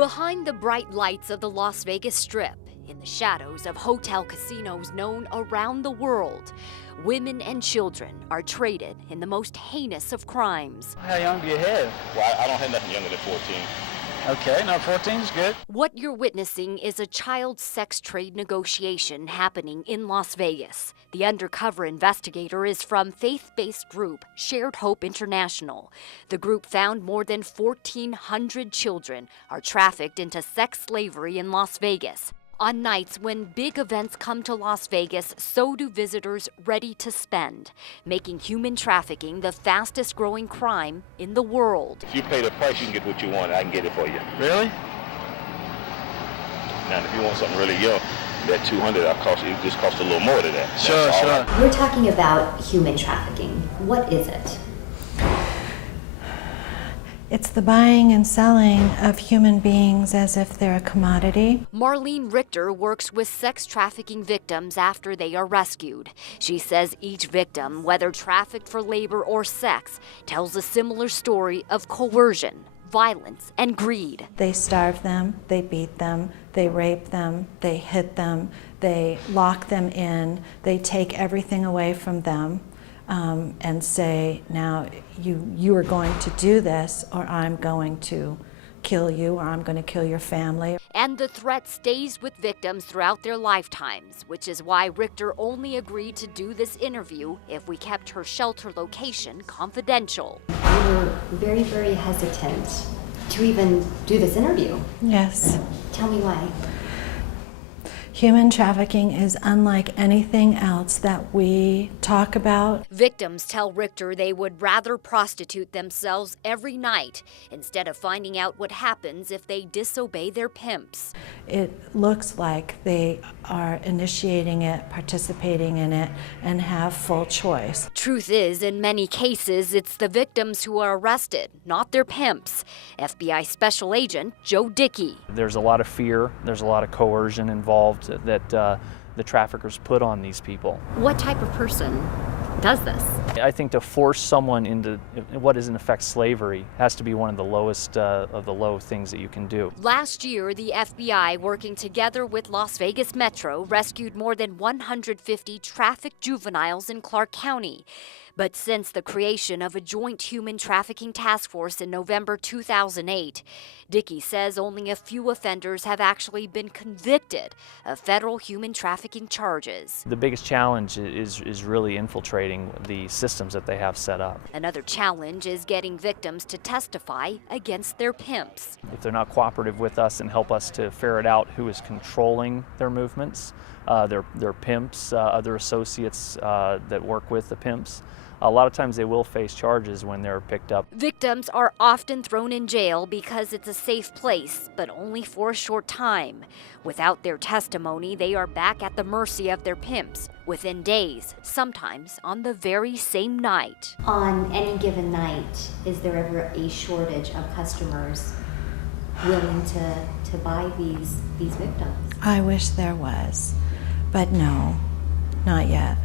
Behind the bright lights of the Las Vegas Strip, in the shadows of hotel casinos known around the world, women and children are traded in the most heinous of crimes. How young do you have? Well, I don't have nothing younger than 14. Okay, no, 14 is good. What you're witnessing is a child sex trade negotiation happening in Las Vegas. The undercover investigator is from faith-based group Shared Hope International. The group found more than 1,400 children are trafficked into sex slavery in Las Vegas. On nights when big events come to Las Vegas, so do visitors ready to spend, making human trafficking the fastest growing crime in the world. If you pay the price, you can get what you want. I can get it for you. Really? Now, if you want something really young, that 200 it just costs a little more than that. Sure. We're talking about human trafficking. What is it? It's the buying and selling of human beings as if they're a commodity. Marlene Richter works with sex trafficking victims after they are rescued. She says each victim, whether trafficked for labor or sex, tells a similar story of coercion, violence, and greed. They starve them, they beat them, they rape them, they hit them, they lock them in, they take everything away from them. And say, now you are going to do this, or I'm going to kill you, or I'm going to kill your family. And the threat stays with victims throughout their lifetimes, which is why Richter only agreed to do this interview if we kept her shelter location confidential. You were very, very hesitant to even do this interview. Yes. Tell me why. Human trafficking is unlike anything else that we talk about. Victims tell Richter they would rather prostitute themselves every night instead of finding out what happens if they disobey their pimps. It looks like they are initiating it, participating in it, and have full choice. Truth is, in many cases, it's the victims who are arrested, not their pimps. FBI Special Agent Joe Dickey. There's a lot of fear, there's a lot of coercion involved that the traffickers put on these people. What type of person does this? I think to force someone into what is in effect slavery has to be one of the lowest of the low things that you can do. Last year, the FBI, working together with Las Vegas Metro, rescued more than 150 trafficked juveniles in Clark County. But since the creation of a joint human trafficking task force in November 2008, Dickey says only a few offenders have actually been convicted of federal human trafficking charges. The biggest challenge is really infiltrating the systems that they have set up. Another challenge is getting victims to testify against their pimps. If they're not cooperative with us and help us to ferret out who is controlling their movements, their pimps, other associates that work with the pimps, a lot of times they will face charges when they're picked up. Victims are often thrown in jail because it's a safe place, but only for a short time. Without their testimony, they are back at the mercy of their pimps within days, sometimes on the very same night. On any given night, is there ever a shortage of customers willing to buy these victims? I wish there was, but no, not yet.